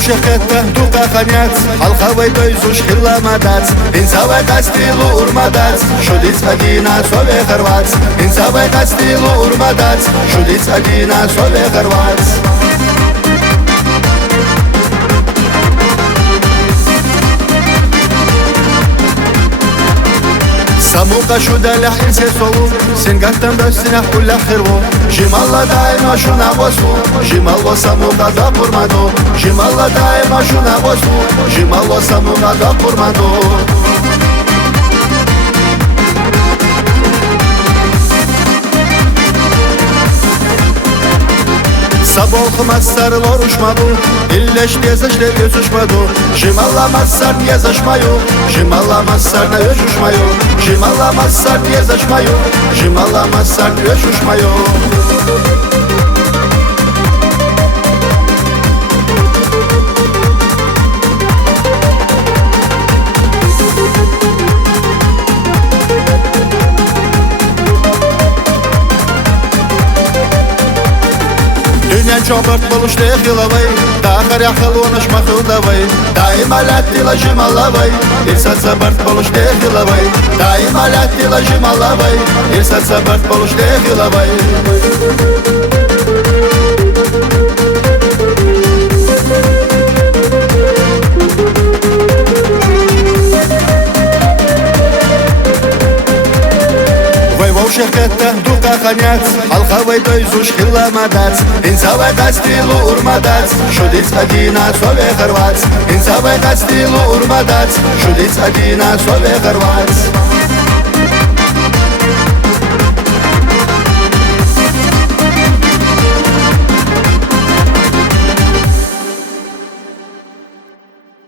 Шехетта дука ханяц, халхавай дойзуш хилламадац, инсавай кастилу урмадац, шудиц адина сове харвац, инсавай кастилу урмадац, шудиц адина сове харвац. Самука шудалях инсе солу, сингактам дастинах кулля хирву, жималла дайма шуна восу, жималла самука да пурмаду, жималла дайма шуна восу, жималла самука да пурмаду. Sabol massar loruşmadı, illeş diyezişle özüşmadı, jimalla massar diyezişmayu, jimalla massar ne özüşmayu, jimalla massar diyezişmayu, jimalla massar özüşmayu. Dünyan çobart buluştu yılavay, dağır yaxılvanış maxıldavay, daim alatila jimalavay, irsat sabart buluştu yılavay, daim alatila jimalavay, irsat sabart buluştu yılavay. Шехетта дука ханяц, халхавай дойзуш хилламадац, инсавай кастилу урмадац, шудиц адина сове харвац, инсавай кастилу урмадац, шудиц адина сове харвац.